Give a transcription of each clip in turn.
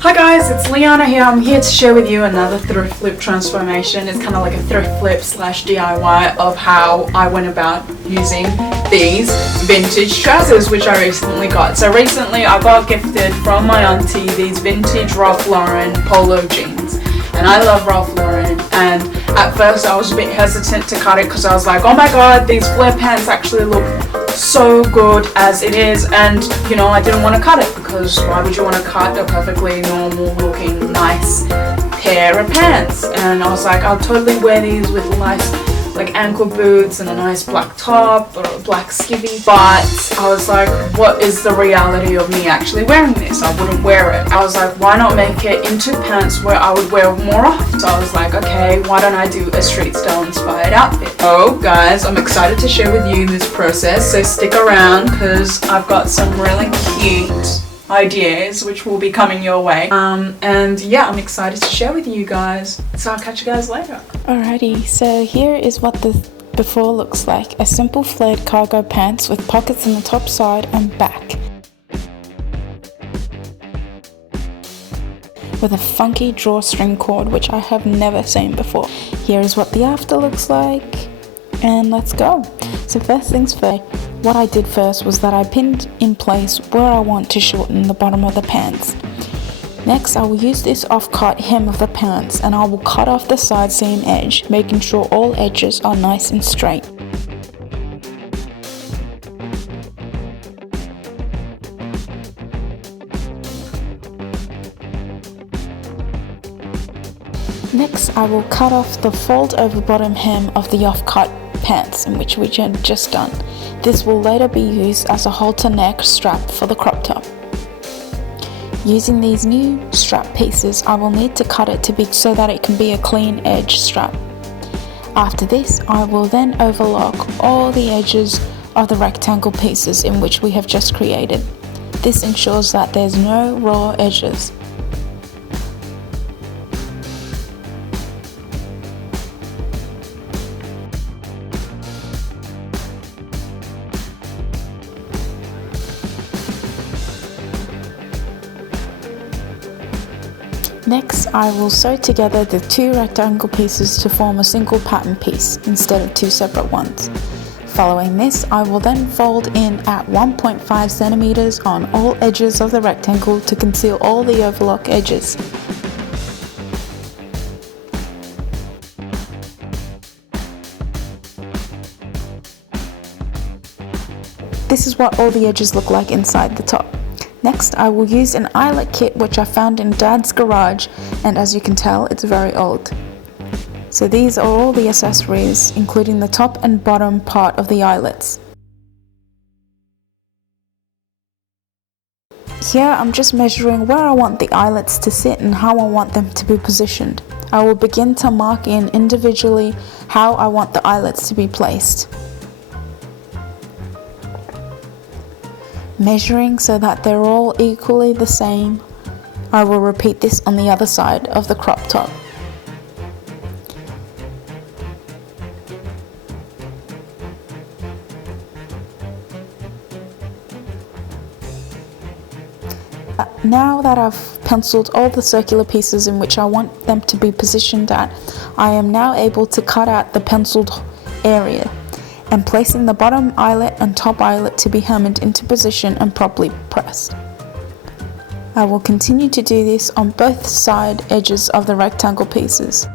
Hi guys, it's Liana here. I'm here to share with you another thrift flip transformation. It's kind of like a thrift flip slash DIY of how I went about using these vintage trousers which I recently got. So recently I got gifted from my auntie these vintage Ralph Lauren polo jeans. And I love Ralph Lauren, and at first I was a bit hesitant to cut it because I was like, oh my god, these flare pants actually look so good as it is, and you know, I didn't want to cut it because why would you want to cut a perfectly normal looking nice pair of pants? And I was like, I'll totally wear these with nice like ankle boots and a nice black top or a black skivvy, but I was like, what is the reality of me actually wearing this? I wouldn't wear it. I was like, why not make it into pants where I would wear more often? So I was like, okay, why don't I do a street style inspired outfit? Oh guys, I'm excited to share with you this process, so stick around because I've got some really cute ideas which will be coming your way, and yeah, I'm excited to share with you guys, so I'll catch you guys later. Alrighty, so here is what the before looks like. A simple flared cargo pants with pockets on the top side and back, with a funky drawstring cord which I have never seen before. Here is what the after looks like, and let's go. So first things first, what I did first was that I pinned in place where I want to shorten the bottom of the pants. Next, I will use this off-cut hem of the pants and I will cut off the side seam edge, making sure all edges are nice and straight. Next, I will cut off the fold over bottom hem of the off-cut pants, in which we had just done. This will later be used as a halter neck strap for the crop top. Using these new strap pieces, I will need to cut it to be so that it can be a clean edge strap. After this, I will then overlock all the edges of the rectangle pieces in which we have just created. This ensures that there's no raw edges. Next, I will sew together the two rectangle pieces to form a single pattern piece instead of two separate ones. Following this, I will then fold in at 1.5 centimeters on all edges of the rectangle to conceal all the overlock edges. This is what all the edges look like inside the top. Next, I will use an eyelet kit which I found in Dad's garage, and as you can tell, it's very old. So these are all the accessories, including the top and bottom part of the eyelets. Here I'm just measuring where I want the eyelets to sit and how I want them to be positioned. I will begin to mark in individually how I want the eyelets to be placed. Measuring so that they're all equally the same. I will repeat this on the other side of the crop top. Now that I've penciled all the circular pieces in which I want them to be positioned at, I am now able to cut out the penciled area and placing the bottom eyelet and top eyelet to be hammered into position and properly pressed. I will continue to do this on both side edges of the rectangle pieces.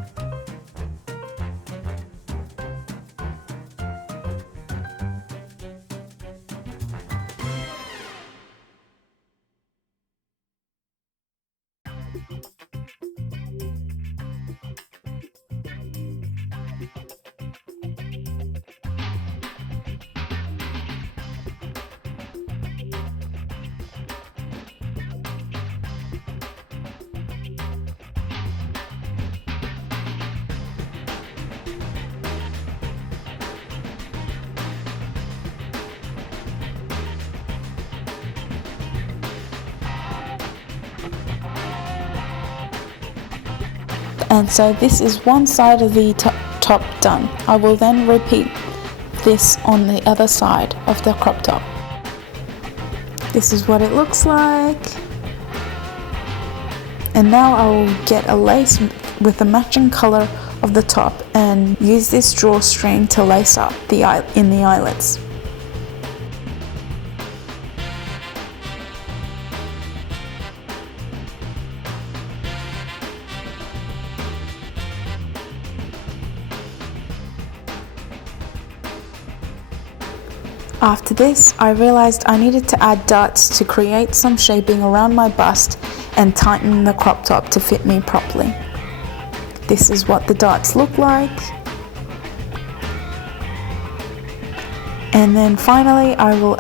And so this is one side of the top done. I will then repeat this on the other side of the crop top. This is what it looks like. And now I will get a lace with a matching color of the top and use this drawstring to lace up in the eyelets. After this, I realized I needed to add darts to create some shaping around my bust and tighten the crop top to fit me properly. This is what the darts look like. And then finally, I will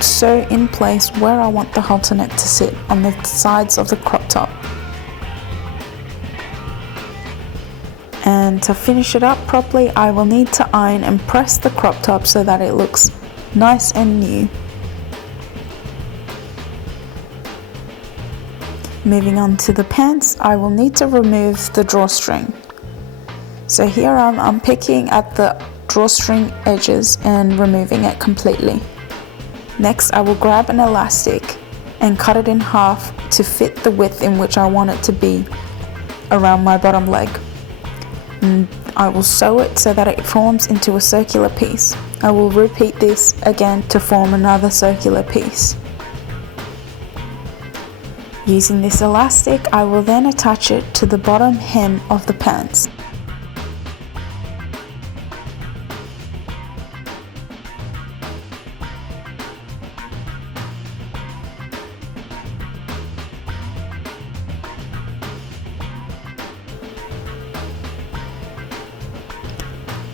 sew in place where I want the halter neck to sit on the sides of the crop top. And to finish it up properly, I will need to iron and press the crop top so that it looks nice and new. Moving on to the pants, I will need to remove the drawstring. So here I'm picking at the drawstring edges and removing it completely. Next, I will grab an elastic and cut it in half to fit the width in which I want it to be around my bottom leg. And I will sew it so that it forms into a circular piece. I will repeat this again to form another circular piece. Using this elastic, I will then attach it to the bottom hem of the pants.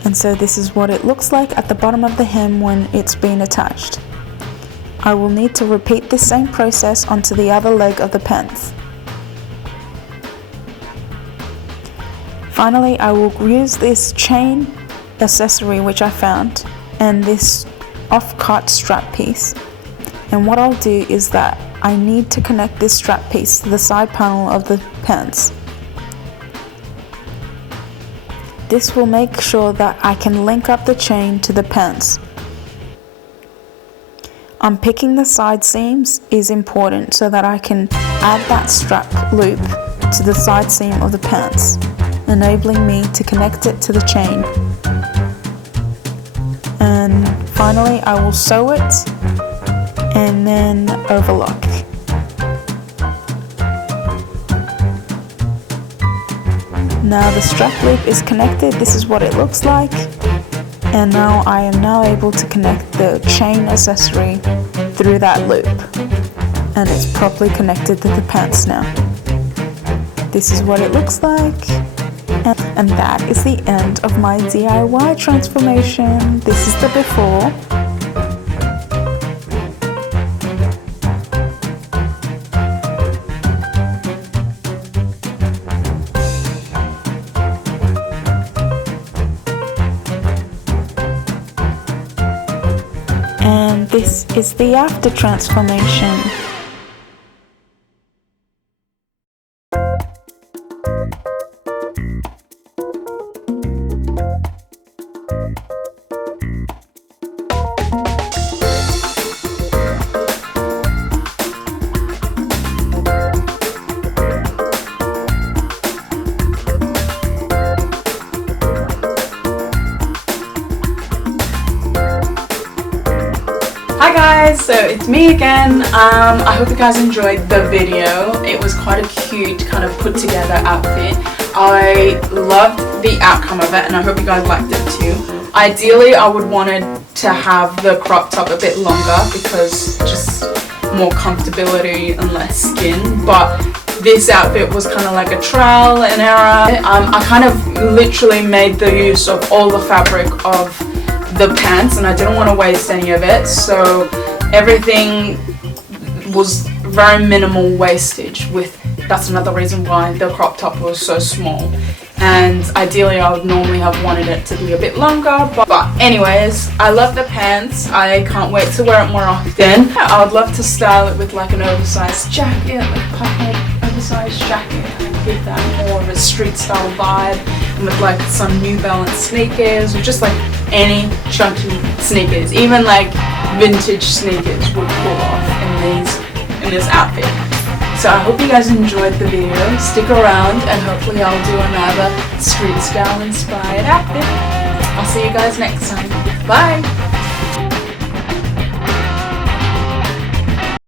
And so this is what it looks like at the bottom of the hem when it's been attached. I will need to repeat this same process onto the other leg of the pants. Finally, I will use this chain accessory which I found and this off-cut strap piece. And what I'll do is that I need to connect this strap piece to the side panel of the pants. This will make sure that I can link up the chain to the pants. Unpicking the side seams is important so that I can add that strap loop to the side seam of the pants, enabling me to connect it to the chain. And finally, I will sew it and then overlock. Now the strap loop is connected, this is what it looks like. And now I am now able to connect the chain accessory through that loop. And it's properly connected to the pants now. This is what it looks like. And that is the end of my DIY transformation. This is the before. And this is the after transformation. Hi guys, so it's me again. I hope you guys enjoyed the video. It was quite a cute kind of put together outfit. I loved the outcome of it and I hope you guys liked it too. Ideally I would wanted to have the crop top a bit longer because just more comfortability and less skin, but this outfit was kind of like a trial and error. I kind of literally made the use of all the fabric of the pants and I didn't want to waste any of it, so everything was very minimal wastage. That's another reason why the crop top was so small, and ideally I would normally have wanted it to be a bit longer, but anyways, I love the pants. I can't wait to wear it more often. I would love to style it with like an oversized jacket, like puffhead oversized jacket, and give that more of a street style vibe, and with like some New Balance sneakers or just like any chunky sneakers, even like vintage sneakers would pull off in this outfit. So I hope you guys enjoyed the video. Stick around and hopefully I'll do another street style inspired outfit. I'll see you guys next time. Bye!